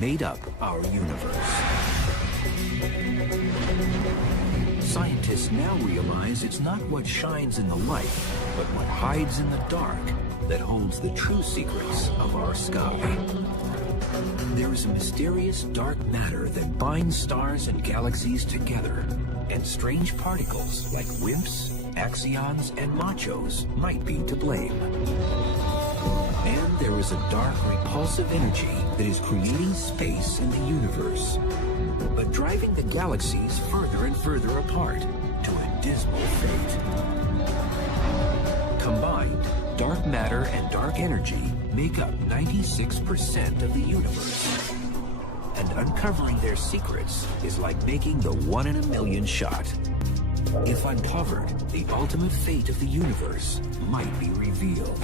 made up our universe. Scientists now realize it's not what shines in the light, but what hides in the dark that holds the true secrets of our sky. There is a mysterious dark matter that binds stars and galaxies together, and strange particles like WIMPs, axions, and machos might be to blame. And there is a dark, repulsive energy that is creating space in the universe, but driving the galaxies further and further apart to a dismal fate. Combined, dark matter and dark energy make up 96% of the universe. And uncovering their secrets is like making the one-in-a-million shot. If uncovered, the ultimate fate of the universe might be revealed.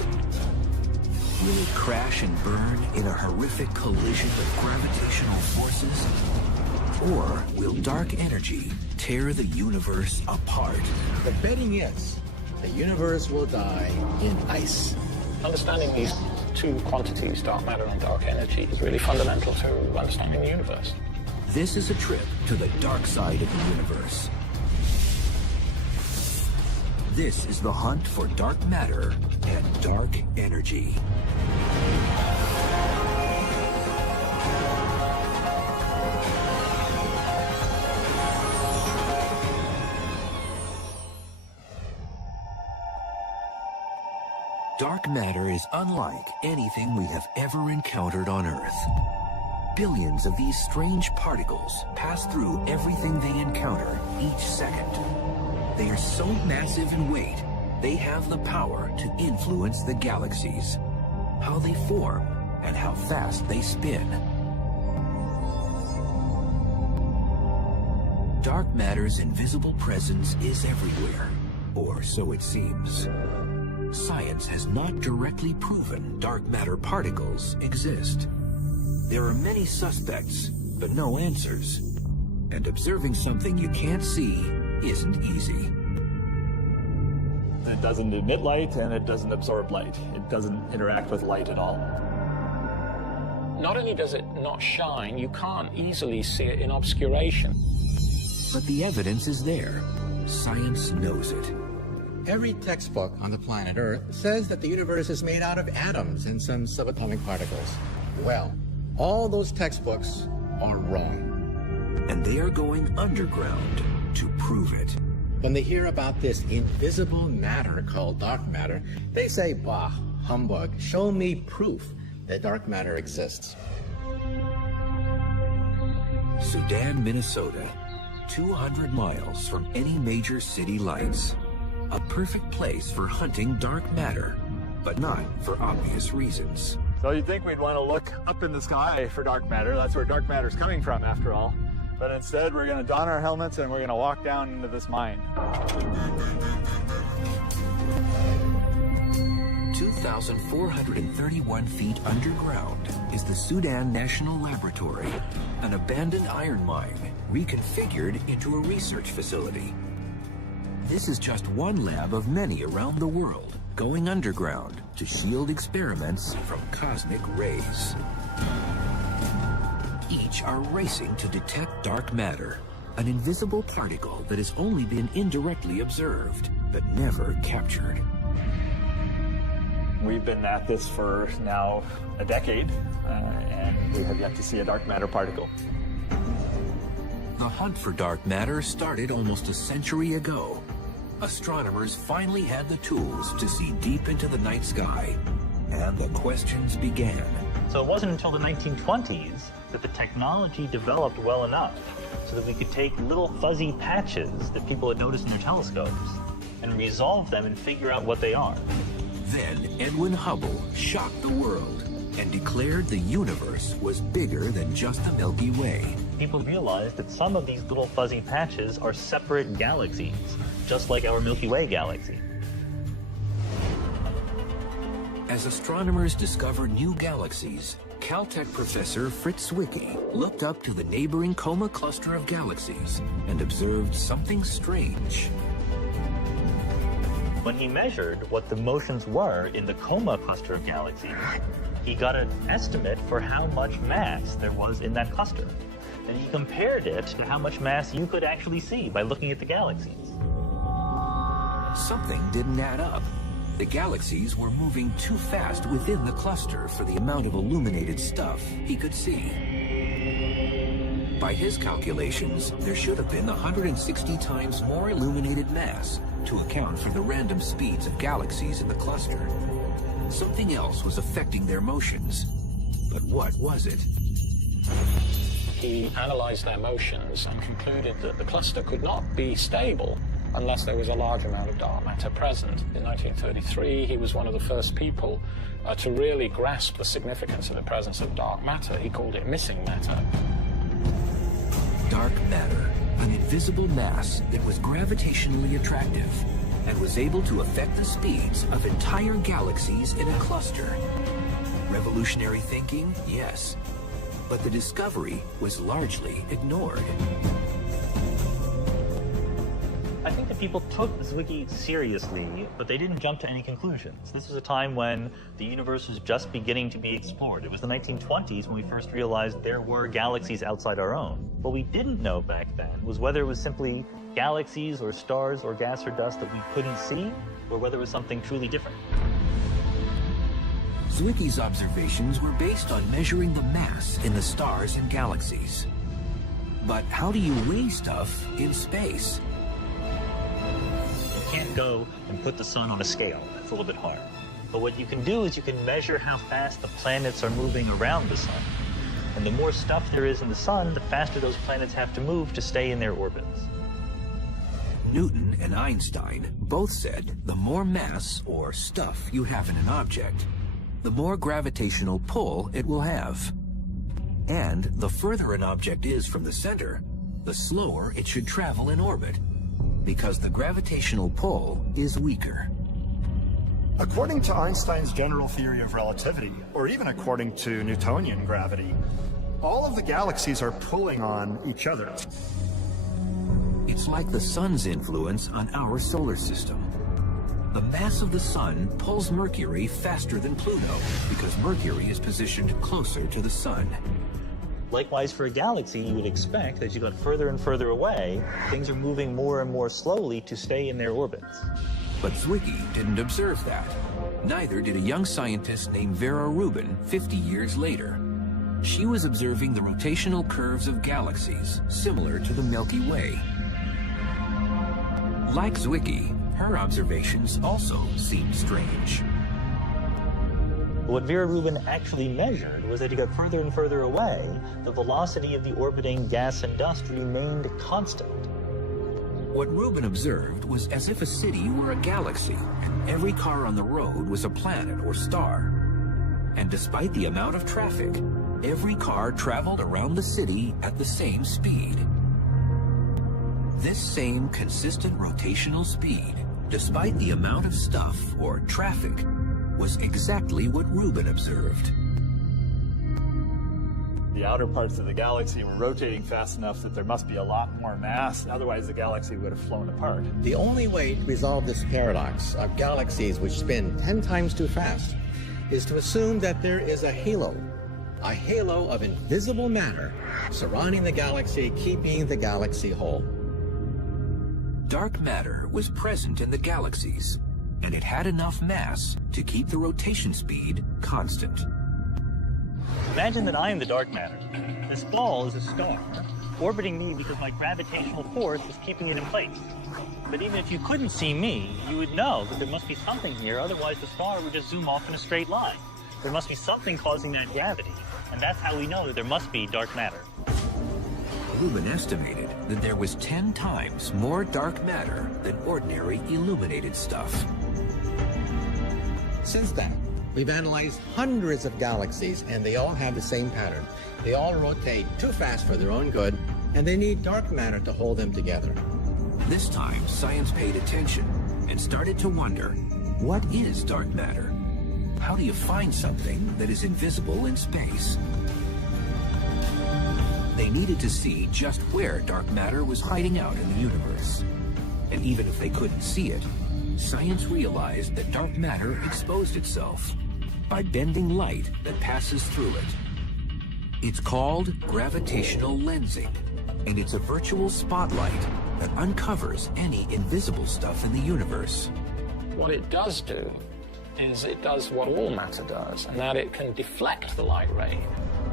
Will it crash and burn in a horrific collision with gravitational forces? Or will dark energy tear the universe apart? The betting is the universe will die in ice. Understanding these two quantities, dark matter and dark energy, is really fundamental to understanding the universe. This is a trip to the dark side of the universe. This is the hunt for dark matter and dark energy. Dark matter is unlike anything we have ever encountered on Earth. Billions of these strange particles pass through everything they encounter each second. They are so massive in weight, they have the power to influence the galaxies, how they form, and how fast they spin. Dark matter's invisible presence is everywhere, or so it seems. Science has not directly proven dark matter particles exist. There are many suspects, but no answers. And observing something you can't see isn't easy. It doesn't emit light and it doesn't absorb light. It doesn't interact with light at all. Not only does it not shine, you can't easily see it in obscuration. But the evidence is there. Science knows it. Every textbook on the planet Earth says that the universe is made out of atoms and some subatomic particles. Well, all those textbooks are wrong. And they are going underground to prove it. When they hear about this invisible matter called dark matter, they say, bah, humbug, show me proof that dark matter exists. Sudan, Minnesota, 200 miles from any major city lights. A perfect place for hunting dark matter, but not for obvious reasons. So you'd think we'd want to look up in the sky for dark matter. That's where dark matter's coming from, after all. But instead, we're going to don our helmets and we're going to walk down into this mine. 2,431 feet underground is the Sudan National Laboratory, an abandoned iron mine reconfigured into a research facility. This is just one lab of many around the world, going underground to shield experiments from cosmic rays. Each are racing to detect dark matter, an invisible particle that has only been indirectly observed, but never captured. We've been at this for now a decade, and we have yet to see a dark matter particle. The hunt for dark matter started almost a century ago. Astronomers finally had the tools to see deep into the night sky, and the questions began. So it wasn't until the 1920s that the technology developed well enough so that we could take little fuzzy patches that people had noticed in their telescopes and resolve them and figure out what they are. Then Edwin Hubble shocked the world and declared the universe was bigger than just the Milky Way. People realized that some of these little fuzzy patches are separate galaxies, just like our Milky Way galaxy. As astronomers discovered new galaxies, Caltech professor Fritz Zwicky looked up to the neighboring Coma cluster of galaxies and observed something strange. When he measured what the motions were in the Coma cluster of galaxies, he got an estimate for how much mass there was in that cluster. And he compared it to how much mass you could actually see by looking at the galaxies. Something didn't add up. The galaxies were moving too fast within the cluster for the amount of illuminated stuff he could see. By his calculations, there should have been 160 times more illuminated mass to account for the random speeds of galaxies in the cluster. Something else was affecting their motions. But what was it? He analyzed their motions and concluded that the cluster could not be stable unless there was a large amount of dark matter present. In 1933, he was one of the first people to really grasp the significance of the presence of dark matter. He called it missing matter. Dark matter, an invisible mass that was gravitationally attractive and was able to affect the speeds of entire galaxies in a cluster. Revolutionary thinking? Yes. But the discovery was largely ignored. I think that people took Zwicky seriously, but they didn't jump to any conclusions. This was a time when the universe was just beginning to be explored. It was the 1920s when we first realized there were galaxies outside our own. What we didn't know back then was whether it was simply galaxies or stars or gas or dust that we couldn't see, or whether it was something truly different. Zwicky's observations were based on measuring the mass in the stars and galaxies. But how do you weigh stuff in space? You can't go and put the sun on a scale. It's a little bit hard. But what you can do is you can measure how fast the planets are moving around the sun. And the more stuff there is in the sun, the faster those planets have to move to stay in their orbits. Newton and Einstein both said the more mass or stuff you have in an object, the more gravitational pull it will have. And the further an object is from the center, the slower it should travel in orbit, because the gravitational pull is weaker. According to Einstein's general theory of relativity, or even according to Newtonian gravity, all of the galaxies are pulling on each other. It's like the sun's influence on our solar system. The mass of the sun pulls Mercury faster than Pluto because Mercury is positioned closer to the sun. Likewise, for a galaxy, you would expect that as you got further and further away, things are moving more and more slowly to stay in their orbits. But Zwicky didn't observe that. Neither did a young scientist named Vera Rubin 50 years later. She was observing the rotational curves of galaxies, similar to the Milky Way. Like Zwicky, her observations also seemed strange. What Vera Rubin actually measured was that as you got further and further away, the velocity of the orbiting gas and dust remained constant. What Rubin observed was as if a city were a galaxy. Every car on the road was a planet or star. And despite the amount of traffic, every car traveled around the city at the same speed. This same consistent rotational speed, despite the amount of stuff or traffic, was exactly what Rubin observed. The outer parts of the galaxy were rotating fast enough that there must be a lot more mass, otherwise the galaxy would have flown apart. The only way to resolve this paradox of galaxies which spin 10 times too fast is to assume that there is a halo of invisible matter surrounding the galaxy, keeping the galaxy whole. Dark matter was present in the galaxies, and it had enough mass to keep the rotation speed constant. Imagine that I am the dark matter. This ball is a star, orbiting me because my gravitational force is keeping it in place. But even if you couldn't see me, you would know that there must be something here, otherwise the star would just zoom off in a straight line. There must be something causing that gravity, and that's how we know that there must be dark matter. Rubin estimated that there was 10 times more dark matter than ordinary illuminated stuff. Since then, we've analyzed hundreds of galaxies, and they all have the same pattern. They all rotate too fast for their own good, and they need dark matter to hold them together. This time, science paid attention and started to wonder, what is dark matter? How do you find something that is invisible in space? They needed to see just where dark matter was hiding out in the universe. And even if they couldn't see it, science realized that dark matter exposed itself by bending light that passes through it. It's called gravitational lensing, and it's a virtual spotlight that uncovers any invisible stuff in the universe. What it does do is it does what all matter does, and that it can deflect the light ray.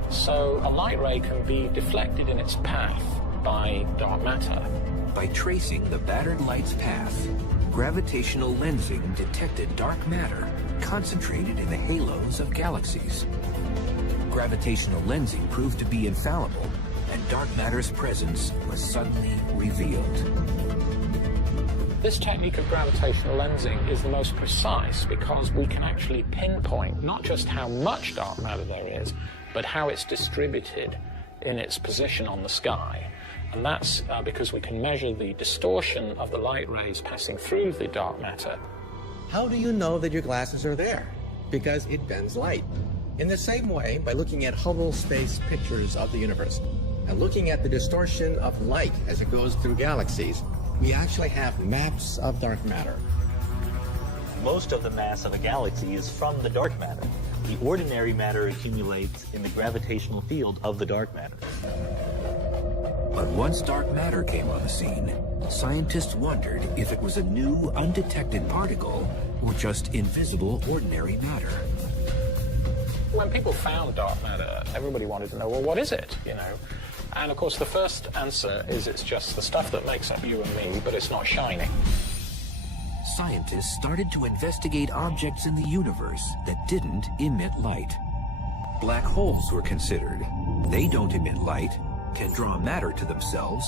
So a light ray can be deflected in its path by dark matter. By tracing the battered light's path, gravitational lensing detected dark matter concentrated in the halos of galaxies. Gravitational lensing proved to be infallible, and dark matter's presence was suddenly revealed. This technique of gravitational lensing is the most precise because we can actually pinpoint not just how much dark matter there is, but how it's distributed in its position on the sky. And that's because we can measure the distortion of the light rays passing through the dark matter. How do you know that your glasses are there? Because it bends light. In the same way, by looking at Hubble space pictures of the universe and looking at the distortion of light as it goes through galaxies, we actually have maps of dark matter. Most of the mass of a galaxy is from the dark matter. The ordinary matter accumulates in the gravitational field of the dark matter. But once dark matter came on the scene, scientists wondered if it was a new, undetected particle or just invisible, ordinary matter. When people found dark matter, everybody wanted to know, well, what is it, And of course, the first answer is it's just the stuff that makes up you and me, but it's not shining. Scientists started to investigate objects in the universe that didn't emit light. Black holes were considered. They don't emit light, can draw matter to themselves,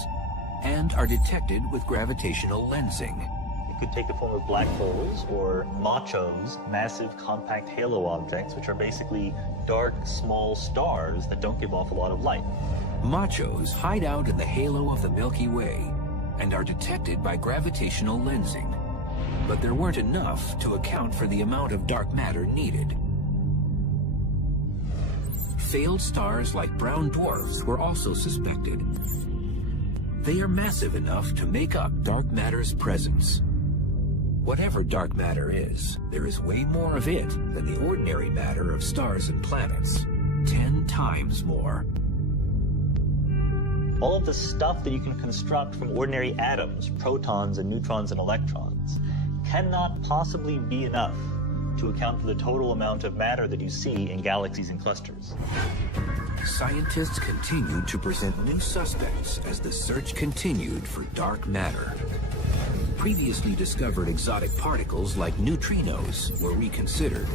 and are detected with gravitational lensing. It could take the form of black holes or machos, massive compact halo objects, which are basically dark, small stars that don't give off a lot of light. Machos hide out in the halo of the Milky Way and are detected by gravitational lensing. But there weren't enough to account for the amount of dark matter needed. Failed stars like brown dwarfs were also suspected. They are massive enough to make up dark matter's presence. Whatever dark matter is, there is way more of it than the ordinary matter of stars and planets. 10 times more. All of the stuff that you can construct from ordinary atoms, protons and neutrons and electrons, cannot possibly be enough to account for the total amount of matter that you see in galaxies and clusters. Scientists continued to present new suspects as the search continued for dark matter. Previously discovered exotic particles like neutrinos were reconsidered.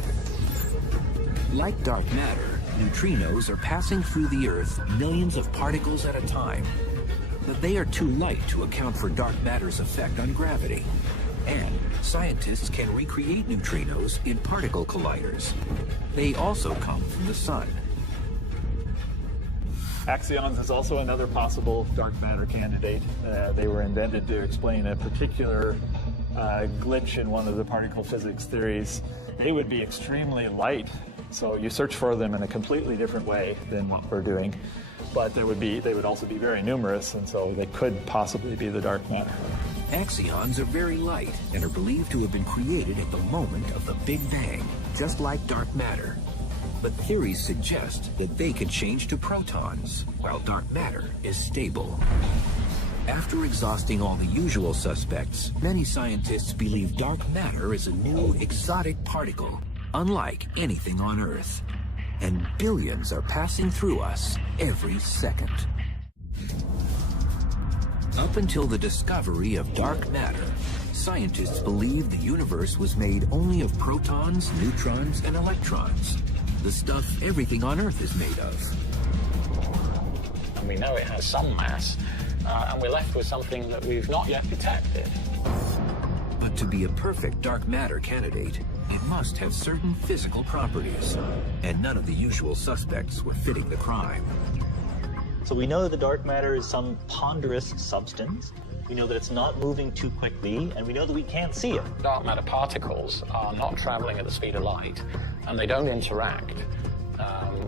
Like dark matter, neutrinos are passing through the Earth millions of particles at a time, but they are too light to account for dark matter's effect on gravity. And scientists can recreate neutrinos in particle colliders. They also come from the sun. Axions is also another possible dark matter candidate. They were invented to explain a particular glitch in one of the particle physics theories. They would be extremely light, so you search for them in a completely different way than what we're doing. But they would also be very numerous, and so they could possibly be the dark matter. Axions are very light and are believed to have been created at the moment of the Big Bang, just like dark matter. But theories suggest that they could change to protons, while dark matter is stable. After exhausting all the usual suspects, many scientists believe dark matter is a new exotic particle, unlike anything on Earth. And billions are passing through us every second. Up until the discovery of dark matter, scientists believed the universe was made only of protons, neutrons, and electrons, the stuff everything on Earth is made of. And we know it has some mass, and we're left with something that we've not yet detected. But to be a perfect dark matter candidate, it must have certain physical properties, and none of the usual suspects were fitting the crime. So we know that the dark matter is some ponderous substance. We know that it's not moving too quickly, and we know that we can't see it. Dark matter particles are not traveling at the speed of light, and they don't interact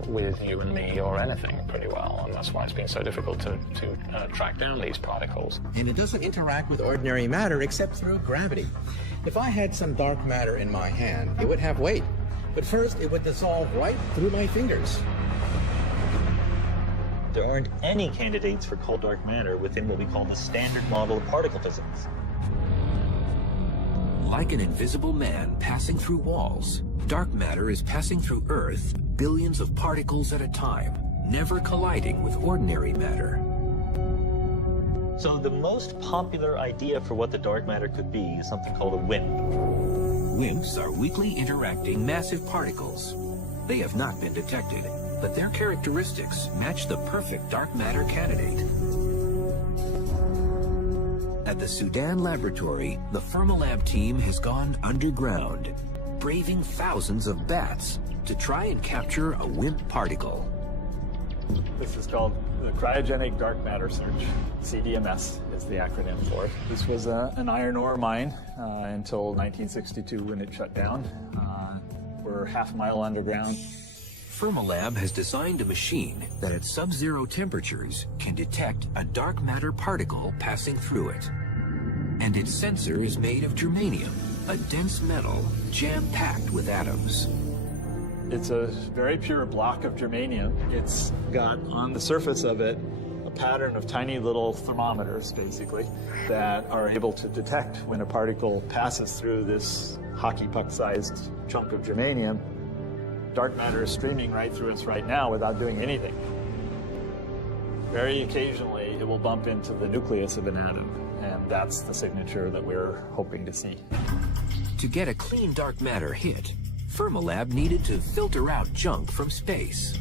with you and me or anything pretty well, and that's why it's been so difficult to track down these particles. And it doesn't interact with ordinary matter except through gravity. If I had some dark matter in my hand, it would have weight. But first, it would dissolve right through my fingers. There aren't any candidates for cold dark matter within what we call the standard model of particle physics. Like an invisible man passing through walls, dark matter is passing through Earth billions of particles at a time, never colliding with ordinary matter. So the most popular idea for what the dark matter could be is something called a WIMP. WIMPs are weakly interacting massive particles. They have not been detected, but their characteristics match the perfect dark matter candidate. At the Sudan laboratory, the Fermilab team has gone underground, braving thousands of bats to try and capture a WIMP particle. This is called the Cryogenic Dark Matter Search. CDMS is the acronym for it. This was an iron ore mine until 1962 when it shut down. We're half a mile underground. Fermilab has designed a machine that at sub-zero temperatures can detect a dark matter particle passing through it. And its sensor is made of germanium, a dense metal jam-packed with atoms. It's a very pure block of germanium. It's got on the surface of it a pattern of tiny little thermometers, basically, that are able to detect when a particle passes through this hockey puck-sized chunk of germanium. Dark matter is streaming right through us right now without doing anything. Very occasionally, it will bump into the nucleus of an atom, and that's the signature that we're hoping to see. To get a clean dark matter hit, Fermilab needed to filter out junk from space.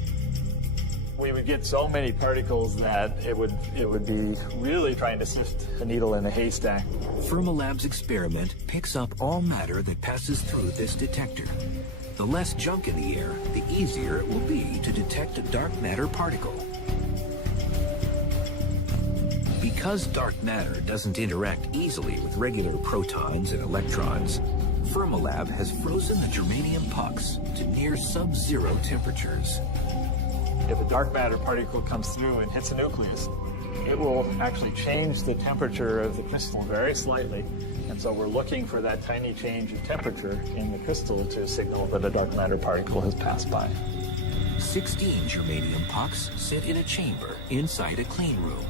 We would get so many particles that it would be really trying to sift a needle in a haystack. Fermilab's experiment picks up all matter that passes through this detector. The less junk in the air, the easier it will be to detect a dark matter particle. Because dark matter doesn't interact easily with regular protons and electrons, Fermilab has frozen the germanium pucks to near sub-zero temperatures. If a dark matter particle comes through and hits a nucleus, it will actually change the temperature of the crystal very slightly. And so we're looking for that tiny change in temperature in the crystal to signal that a dark matter particle has passed by. 16 germanium pucks sit in a chamber inside a clean room.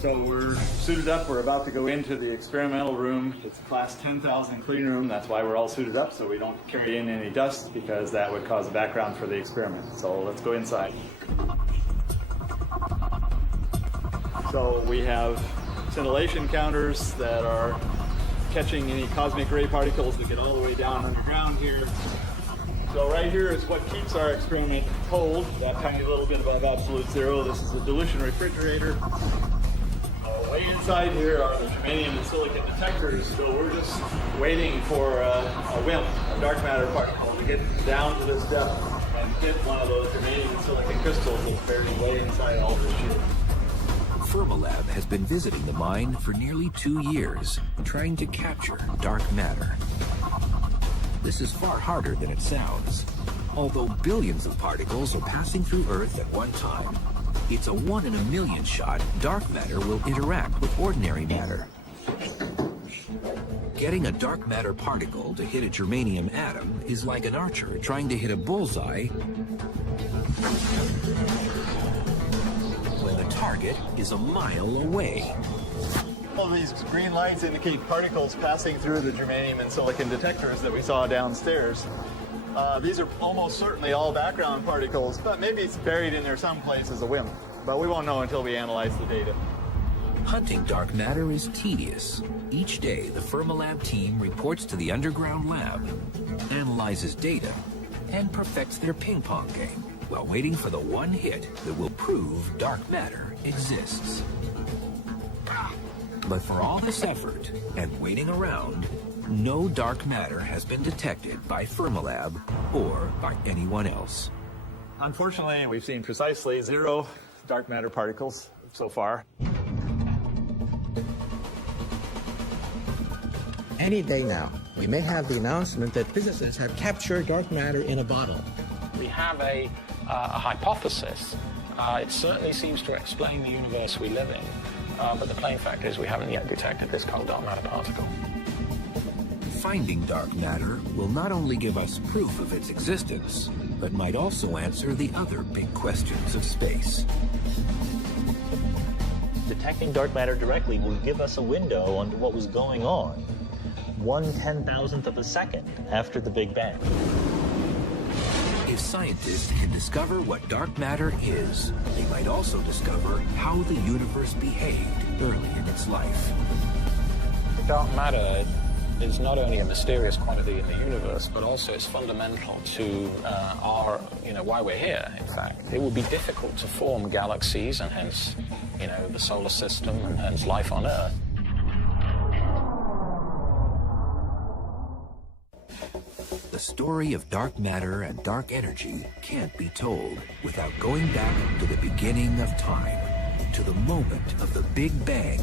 So we're suited up. We're about to go into the experimental room. It's a class 10,000 clean room. That's why we're all suited up, so we don't carry in any dust, because that would cause a background for the experiment. So let's go inside. So we have scintillation counters that are catching any cosmic ray particles that get all the way down underground here. So right here is what keeps our experiment cold, that tiny little bit above absolute zero. This is a dilution refrigerator. Way inside here are the germanium and silicon detectors, so we're just waiting for a WIMP, a dark matter particle, to get down to this depth and hit one of those germanium and silicon crystals that's buried way inside all this shit. Fermilab has been visiting the mine for nearly 2 years, trying to capture dark matter. This is far harder than it sounds. Although billions of particles are passing through Earth at one time, it's a 1 in a million shot dark matter will interact with ordinary matter. Getting a dark matter particle to hit a germanium atom is like an archer trying to hit a bullseye when the target is a mile away. All these green lights indicate particles passing through the germanium and silicon detectors that we saw downstairs. These are almost certainly all background particles, but maybe it's buried in there someplace as a WIMP. But we won't know until we analyze the data. Hunting dark matter is tedious. Each day, the Fermilab team reports to the underground lab, analyzes data, and perfects their ping-pong game while waiting for the one hit that will prove dark matter exists. But for all this effort and waiting around, no dark matter has been detected by Fermilab or by anyone else. Unfortunately, we've seen precisely 0 dark matter particles so far. Any day now, we may have the announcement that physicists have captured dark matter in a bottle. We have a hypothesis. It certainly seems to explain the universe we live in, but the plain fact is we haven't yet detected this cold dark matter particle. Finding dark matter will not only give us proof of its existence, but might also answer the other big questions of space. Detecting dark matter directly will give us a window onto what was going on 1/10,000th of a second after the Big Bang. If scientists can discover what dark matter is, they might also discover how the universe behaved early in its life. Dark matter is not only a mysterious quantity in the universe, but also it's fundamental to why we're here, in fact. It would be difficult to form galaxies and hence, the solar system and hence life on Earth. The story of dark matter and dark energy can't be told without going back to the beginning of time, to the moment of the Big Bang,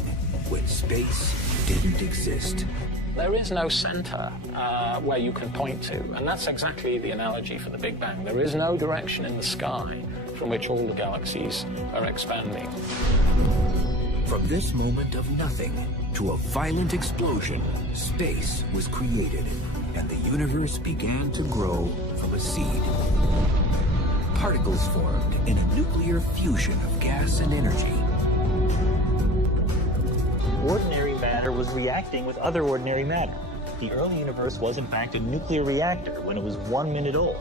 when space didn't exist. There is no center where you can point to, and that's exactly the analogy for the Big Bang. There is no direction in the sky from which all the galaxies are expanding. From this moment of nothing to a violent explosion, space was created, and the universe began to grow from a seed. Particles formed in a nuclear fusion of gas and energy. Ordinary matter was reacting with other ordinary matter. The early universe was in fact a nuclear reactor when it was 1 minute old.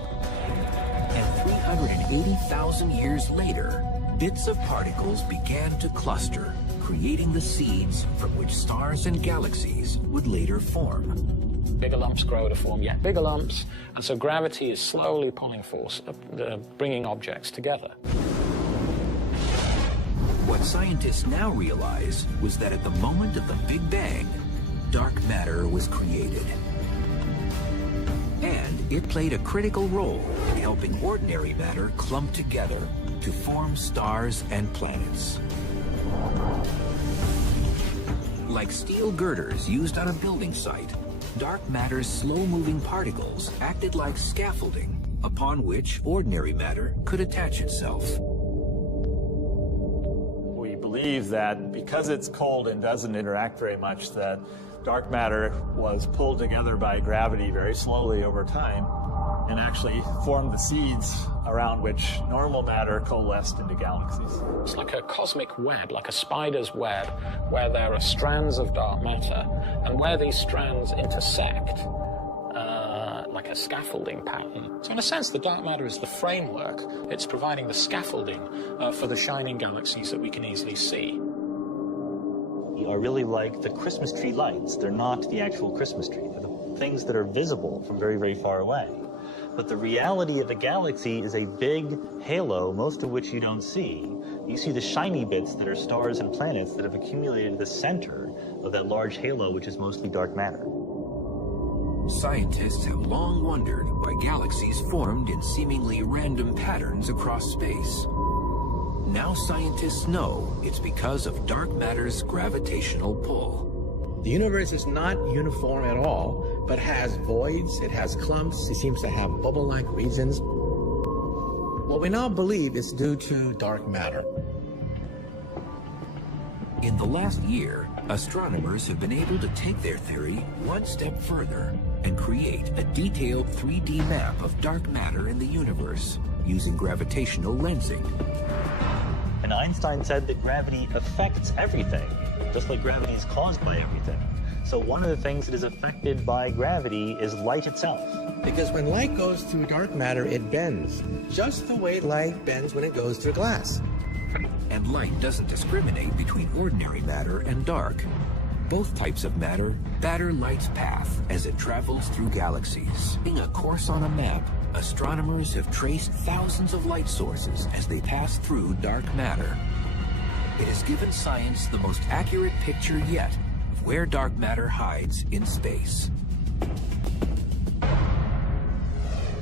And 380,000 years later, bits of particles began to cluster, creating the seeds from which stars and galaxies would later form. Bigger lumps grow to form yet bigger lumps, and so gravity is slowly pulling force, bringing objects together. What scientists now realize was that at the moment of the Big Bang, dark matter was created. And it played a critical role in helping ordinary matter clump together to form stars and planets. Like steel girders used on a building site, dark matter's slow-moving particles acted like scaffolding upon which ordinary matter could attach itself. We believe that because it's cold and doesn't interact very much, that dark matter was pulled together by gravity very slowly over time and actually formed the seeds around which normal matter coalesced into galaxies. It's like a cosmic web, like a spider's web, where there are strands of dark matter, and where these strands intersect, like a scaffolding pattern. So in a sense, the dark matter is the framework. It's providing the scaffolding for the shining galaxies that we can easily see. Are really like the Christmas tree lights. They're not the actual Christmas tree. They're the things that are visible from very, very far away. But the reality of a galaxy is a big halo, most of which you don't see. You see the shiny bits that are stars and planets that have accumulated at the center of that large halo, which is mostly dark matter. Scientists have long wondered why galaxies formed in seemingly random patterns across space. Now scientists know it's because of dark matter's gravitational pull. The universe is not uniform at all, but has voids, it has clumps, it seems to have bubble-like regions. What we now believe is due to dark matter. In the last year, astronomers have been able to take their theory one step further and create a detailed 3D map of dark matter in the universe using gravitational lensing. And Einstein said that gravity affects everything, just like gravity is caused by everything. So one of the things that is affected by gravity is light itself. Because when light goes through dark matter, it bends, just the way light bends when it goes through glass. And light doesn't discriminate between ordinary matter and dark. Both types of matter batter light's path as it travels through galaxies. In a course on a map, astronomers have traced thousands of light sources as they pass through dark matter. It has given science the most accurate picture yet of where dark matter hides in space.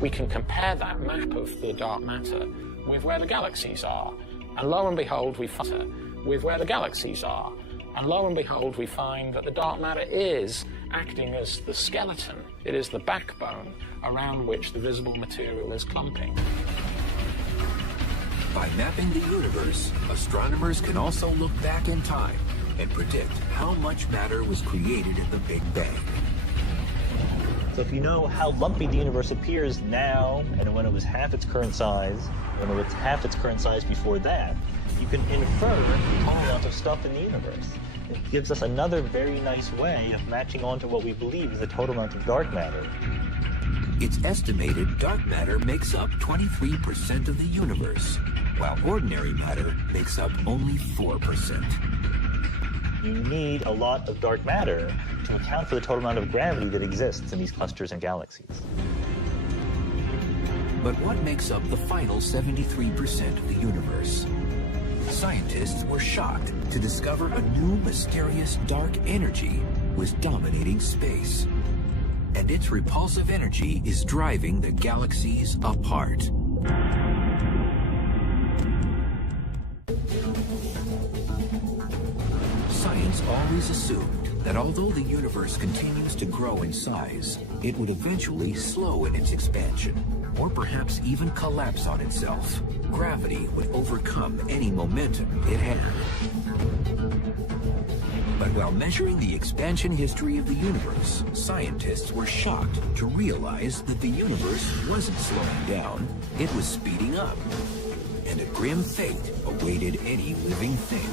We can compare that map of the dark matter with where the galaxies are. And lo and behold, we find with where the galaxies are. And lo and behold, we find that the dark matter is acting as the skeleton. It is the backbone around which the visible material is clumping. By mapping the universe, astronomers can also look back in time and predict how much matter was created in the Big Bang. So if you know how lumpy the universe appears now, and when it was half its current size, when it was half its current size before that, you can infer the total amount of stuff in the universe. It gives us another very nice way of matching on to what we believe is the total amount of dark matter. It's estimated dark matter makes up 23% of the universe, while ordinary matter makes up only 4%. You need a lot of dark matter to account for the total amount of gravity that exists in these clusters and galaxies. But what makes up the final 73% of the universe? Scientists were shocked to discover a new mysterious dark energy was dominating space. And its repulsive energy is driving the galaxies apart. Science always assumed that although the universe continues to grow in size, it would eventually slow in its expansion, or perhaps even collapse on itself. Gravity would overcome any momentum it had. But while measuring the expansion history of the universe, scientists were shocked to realize that the universe wasn't slowing down, it was speeding up. And a grim fate awaited any living thing.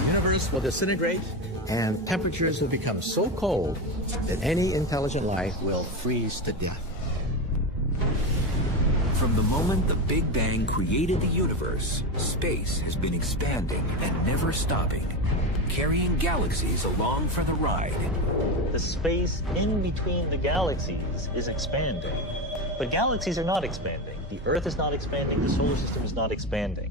The universe will disintegrate, and temperatures will become so cold that any intelligent life will freeze to death. From the moment the Big Bang created the universe, space has been expanding and never stopping, carrying galaxies along for the ride. The space in between the galaxies is expanding, but galaxies are not expanding. The Earth is not expanding, the solar system is not expanding.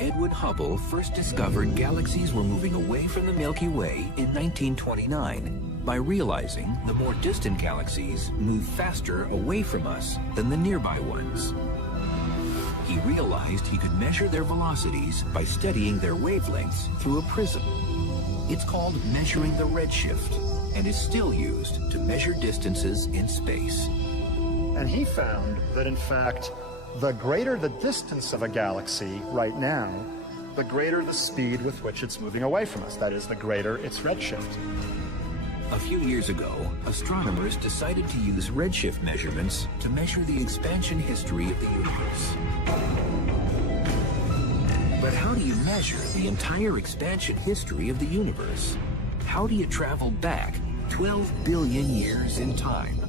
Edwin Hubble first discovered galaxies were moving away from the Milky Way in 1929 by realizing the more distant galaxies move faster away from us than the nearby ones. He realized he could measure their velocities by studying their wavelengths through a prism. It's called measuring the redshift and is still used to measure distances in space. And he found that, in fact, the greater the distance of a galaxy right now, the greater the speed with which it's moving away from us. That is, the greater its redshift. A few years ago, astronomers decided to use redshift measurements to measure the expansion history of the universe. But how do you measure the entire expansion history of the universe? How do you travel back 12 billion years in time?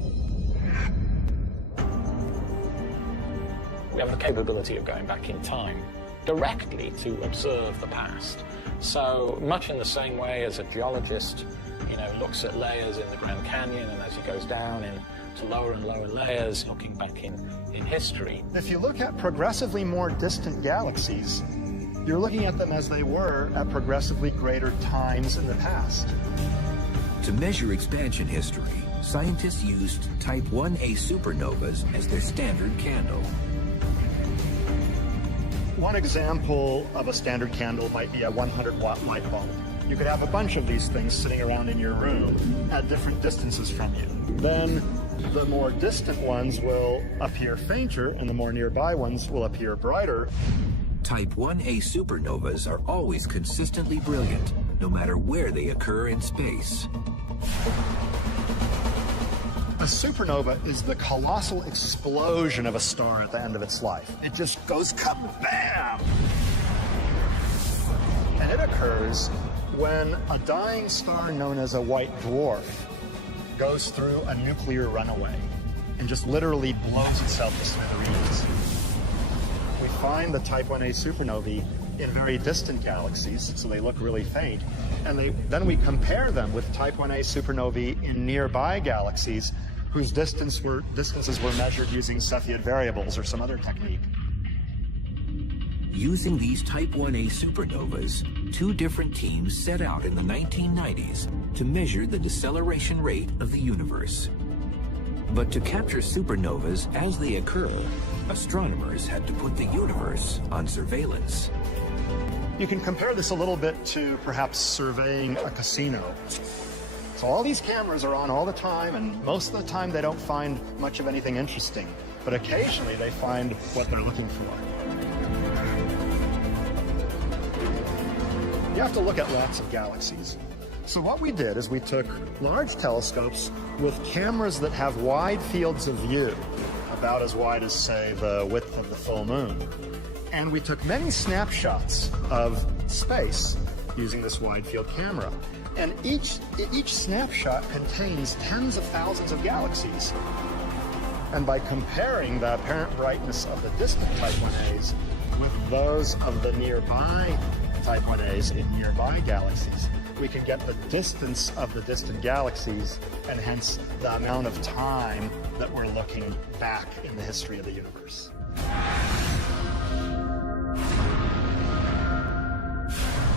We have the capability of going back in time directly to observe the past. So much in the same way as a geologist, looks at layers in the Grand Canyon, and as he goes down into lower and lower layers, looking back in history. If you look at progressively more distant galaxies, you're looking at them as they were at progressively greater times in the past. To measure expansion history, scientists used Type 1a supernovas as their standard candle. One example of a standard candle might be a 100-watt light bulb. You could have a bunch of these things sitting around in your room at different distances from you. Then the more distant ones will appear fainter, and the more nearby ones will appear brighter. Type 1a supernovas are always consistently brilliant, no matter where they occur in space. A supernova is the colossal explosion of a star at the end of its life. It just goes kabam! And it occurs when a dying star known as a white dwarf goes through a nuclear runaway and just literally blows itself to smithereens. We find the Type 1a supernovae in very distant galaxies, so they look really faint, and then we compare them with Type 1a supernovae in nearby galaxies whose distances were measured using Cepheid variables or some other technique. Using these Type 1a supernovas, two different teams set out in the 1990s to measure the deceleration rate of the universe. But to capture supernovas as they occur, astronomers had to put the universe on surveillance. You can compare this a little bit to perhaps surveying a casino. So all these cameras are on all the time, and most of the time they don't find much of anything interesting, but occasionally they find what they're looking for. You have to look at lots of galaxies. So what we did is we took large telescopes with cameras that have wide fields of view, about as wide as, say, the width of the full moon. And we took many snapshots of space using this wide field camera. And each snapshot contains tens of thousands of galaxies. And by comparing the apparent brightness of the distant Type 1As with those of the nearby Type 1As in nearby galaxies, we can get the distance of the distant galaxies and hence the amount of time that we're looking back in the history of the universe.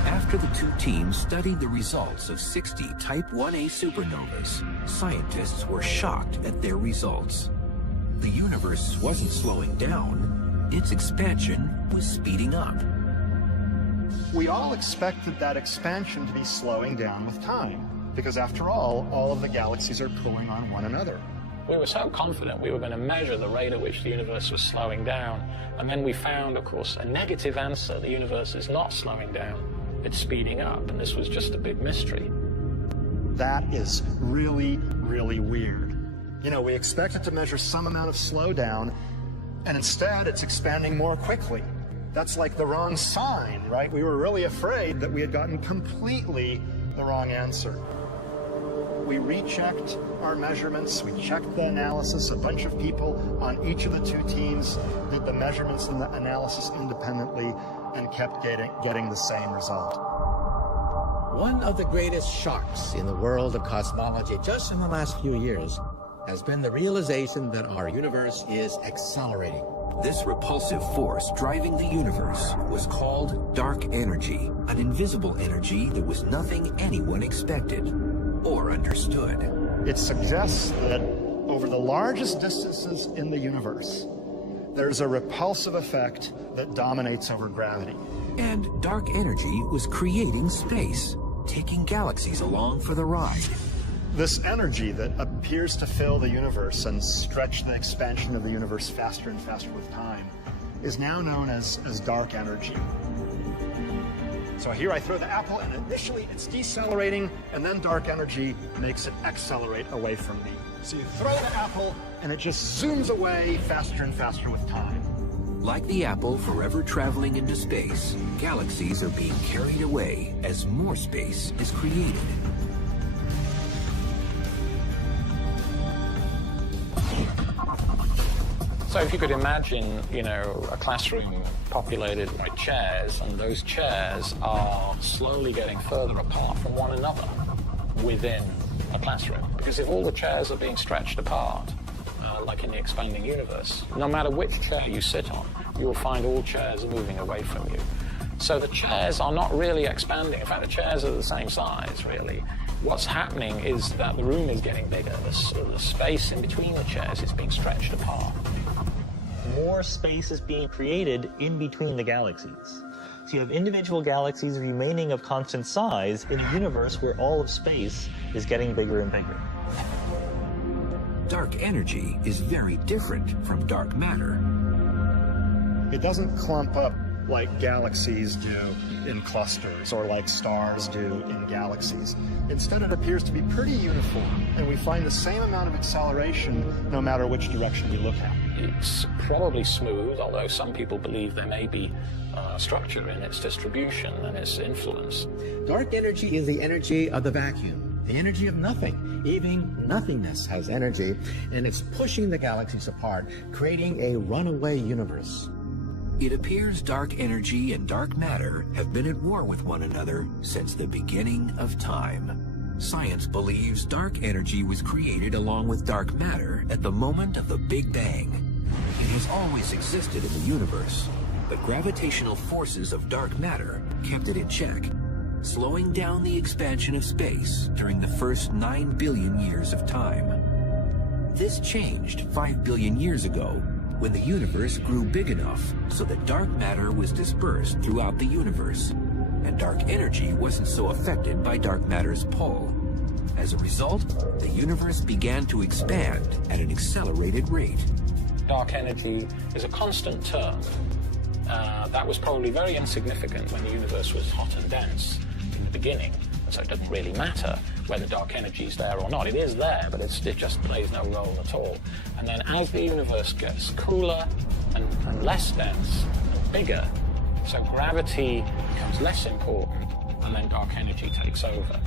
After the two teams studied the results of 60 Type 1A supernovas, scientists were shocked at their results. The universe wasn't slowing down, its expansion was speeding up. We all expected that expansion to be slowing down with time, because after all of the galaxies are pulling on one another. We were so confident we were going to measure the rate at which the universe was slowing down, and then we found, of course, a negative answer. The universe is not slowing down, it's speeding up, and this was just a big mystery. That is really, really weird. You know, we expected to measure some amount of slowdown, and instead it's expanding more quickly. That's like the wrong sign, right? We were really afraid that we had gotten completely the wrong answer. We rechecked our measurements, we checked the analysis. A bunch of people on each of the two teams did the measurements and the analysis independently and kept getting the same result. One of the greatest shocks in the world of cosmology just in the last few years has been the realization that our universe is accelerating. This repulsive force driving the universe was called dark energy, an invisible energy that was nothing anyone expected or understood. It suggests that over the largest distances in the universe, there's a repulsive effect that dominates over gravity. And dark energy was creating space, taking galaxies along for the ride. This energy that appears to fill the universe and stretch the expansion of the universe faster and faster with time is now known as dark energy. So here I throw the apple, and initially it's decelerating, and then dark energy makes it accelerate away from me. So you throw the apple, and it just zooms away faster and faster with time. Like the apple forever traveling into space, galaxies are being carried away as more space is created. So if you could imagine, you know, a classroom populated by chairs, and those chairs are slowly getting further apart from one another within a classroom. Because if all the chairs are being stretched apart, like in the expanding universe, no matter which chair you sit on, you will find all chairs are moving away from you. So the chairs are not really expanding. In fact, the chairs are the same size, really. What's happening is that the room is getting bigger. The space in between the chairs is being stretched apart. More space is being created in between the galaxies. So you have individual galaxies remaining of constant size in a universe where all of space is getting bigger and bigger. Dark energy is very different from dark matter. It doesn't clump up like galaxies do in clusters or like stars do in galaxies. Instead, it appears to be pretty uniform, and we find the same amount of acceleration no matter which direction we look at. It's probably smooth, although some people believe there may be structure in its distribution and its influence. Dark energy is the energy of the vacuum, the energy of nothing. Even nothingness has energy, and it's pushing the galaxies apart, creating a runaway universe. It appears dark energy and dark matter have been at war with one another since the beginning of time. Science believes dark energy was created along with dark matter at the moment of the Big Bang. It has always existed in the universe, but gravitational forces of dark matter kept it in check, slowing down the expansion of space during the first 9 billion years of time. This changed 5 billion years ago when the universe grew big enough so that dark matter was dispersed throughout the universe, and dark energy wasn't so affected by dark matter's pull. As a result, the universe began to expand at an accelerated rate. Dark energy is a constant term. That was probably very insignificant when the universe was hot and dense in the beginning. So it doesn't really matter whether dark energy is there or not. It is there, but it just plays no role at all. And then as the universe gets cooler and less dense and bigger, so gravity becomes less important, and then dark energy takes over.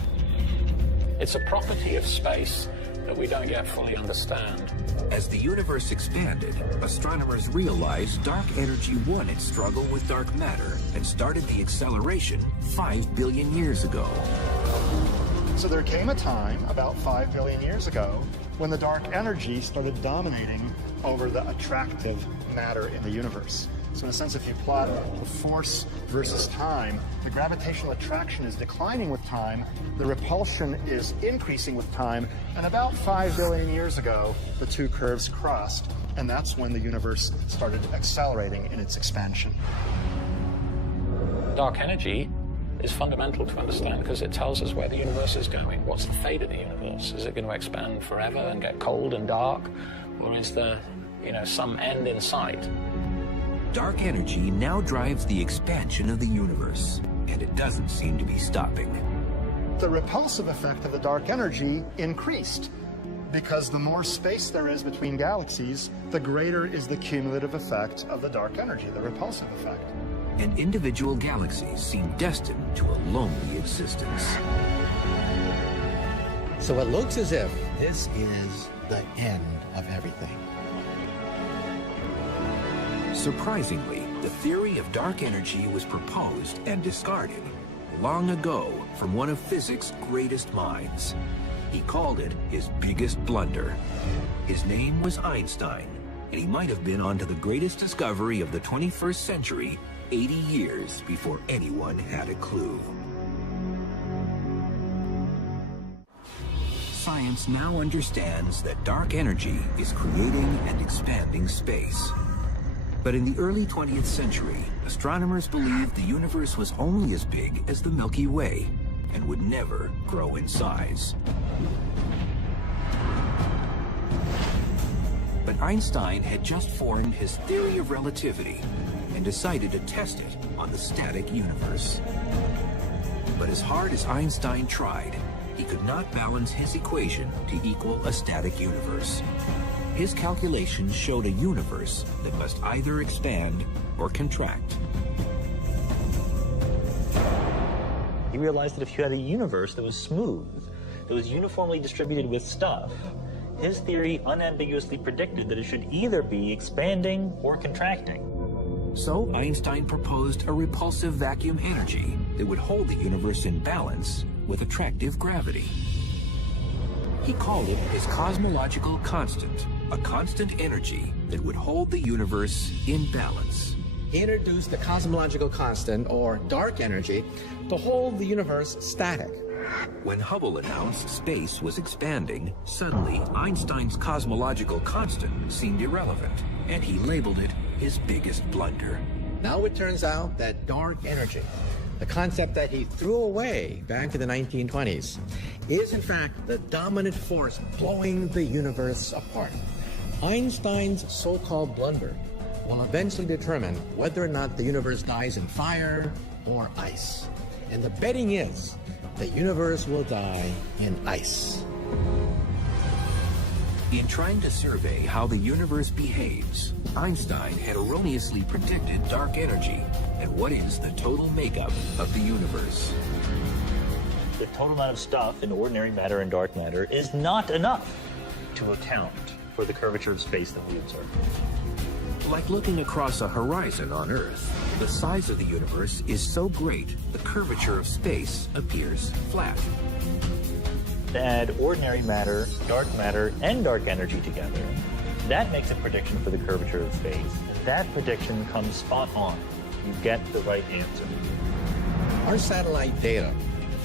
It's a property of space that we don't yet fully understand. As the universe expanded, astronomers realized dark energy won its struggle with dark matter and started the acceleration 5 billion years ago. So there came a time, about 5 billion years ago, when the dark energy started dominating over the attractive matter in the universe. So in a sense, if you plot the force versus time, the gravitational attraction is declining with time, the repulsion is increasing with time, and about 5 billion years ago, the two curves crossed, and that's when the universe started accelerating in its expansion. Dark energy is fundamental to understand because it tells us where the universe is going. What's the fate of the universe? Is it going to expand forever and get cold and dark? Or is there, some end in sight? Dark energy now drives the expansion of the universe, and it doesn't seem to be stopping. The repulsive effect of the dark energy increased because the more space there is between galaxies, the greater is the cumulative effect of the dark energy, the repulsive effect. And individual galaxies seem destined to a lonely existence. So it looks as if this is the end of everything. Surprisingly, the theory of dark energy was proposed and discarded long ago from one of physics' greatest minds. He called it his biggest blunder. His name was Einstein, and he might have been onto the greatest discovery of the 21st century 80 years before anyone had a clue. Science now understands that dark energy is creating and expanding space. But in the early 20th century, astronomers believed the universe was only as big as the Milky Way and would never grow in size. But Einstein had just formed his theory of relativity and decided to test it on the static universe. But as hard as Einstein tried, he could not balance his equation to equal a static universe. His calculations showed a universe that must either expand or contract. He realized that if you had a universe that was smooth, that was uniformly distributed with stuff, his theory unambiguously predicted that it should either be expanding or contracting. So Einstein proposed a repulsive vacuum energy that would hold the universe in balance with attractive gravity. He called it his cosmological constant, a constant energy that would hold the universe in balance. He introduced the cosmological constant, or dark energy, to hold the universe static. When Hubble announced space was expanding, suddenly Einstein's cosmological constant seemed irrelevant, and he labeled it his biggest blunder. Now it turns out that dark energy, the concept that he threw away back in the 1920s, is in fact the dominant force blowing the universe apart. Einstein's so-called blunder will eventually determine whether or not the universe dies in fire or ice. And the betting is the universe will die in ice. In trying to survey how the universe behaves, Einstein had erroneously predicted dark energy and what is the total makeup of the universe. The total amount of stuff in ordinary matter and dark matter is not enough to account for the curvature of space that we observe. Like looking across a horizon on Earth, the size of the universe is so great the curvature of space appears flat. To add ordinary matter, and dark energy together, that makes a prediction for the curvature of space. And that prediction comes spot on. You get the right answer. Our satellite data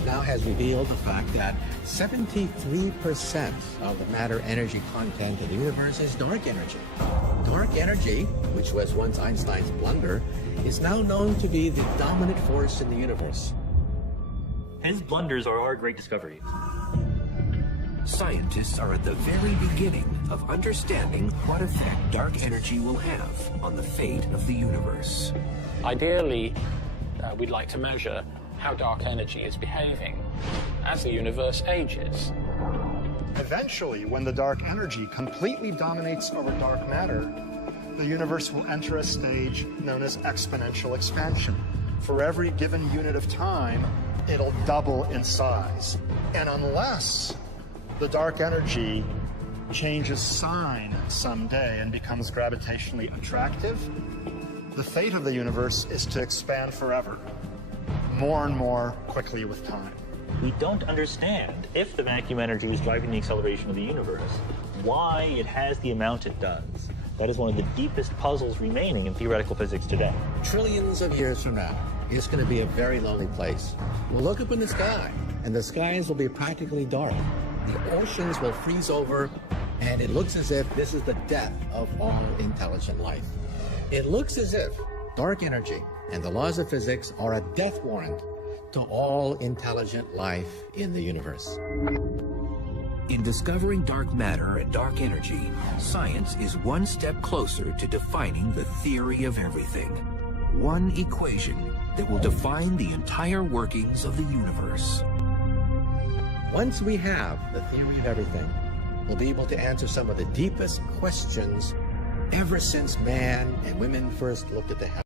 now has revealed the fact that 73% of the matter energy content of the universe is dark energy. Dark energy, which was once Einstein's blunder, is now known to be the dominant force in the universe. His blunders are our great discoveries. Scientists are at the very beginning of understanding what effect dark energy will have on the fate of the universe. Ideally, we'd like to measure how dark energy is behaving as the universe ages. Eventually, when the dark energy completely dominates over dark matter, the universe will enter a stage known as exponential expansion. For every given unit of time, it'll double in size. And unless the dark energy changes sign someday and becomes gravitationally attractive, the fate of the universe is to expand forever, more and more quickly with time. We don't understand, if the vacuum energy is driving the acceleration of the universe, why it has the amount it does. That is one of the deepest puzzles remaining in theoretical physics today. Trillions of years from now, it's going to be a very lonely place. We'll look up in the sky, and the skies will be practically dark. The oceans will freeze over, and it looks as if this is the death of all intelligent life. It looks as if dark energy and the laws of physics are a death warrant to all intelligent life in the universe. In discovering dark matter and dark energy, science is one step closer to defining the theory of everything. One equation that will define the entire workings of the universe. Once we have the theory of everything, we'll be able to answer some of the deepest questions ever since man and women first looked at the heavens.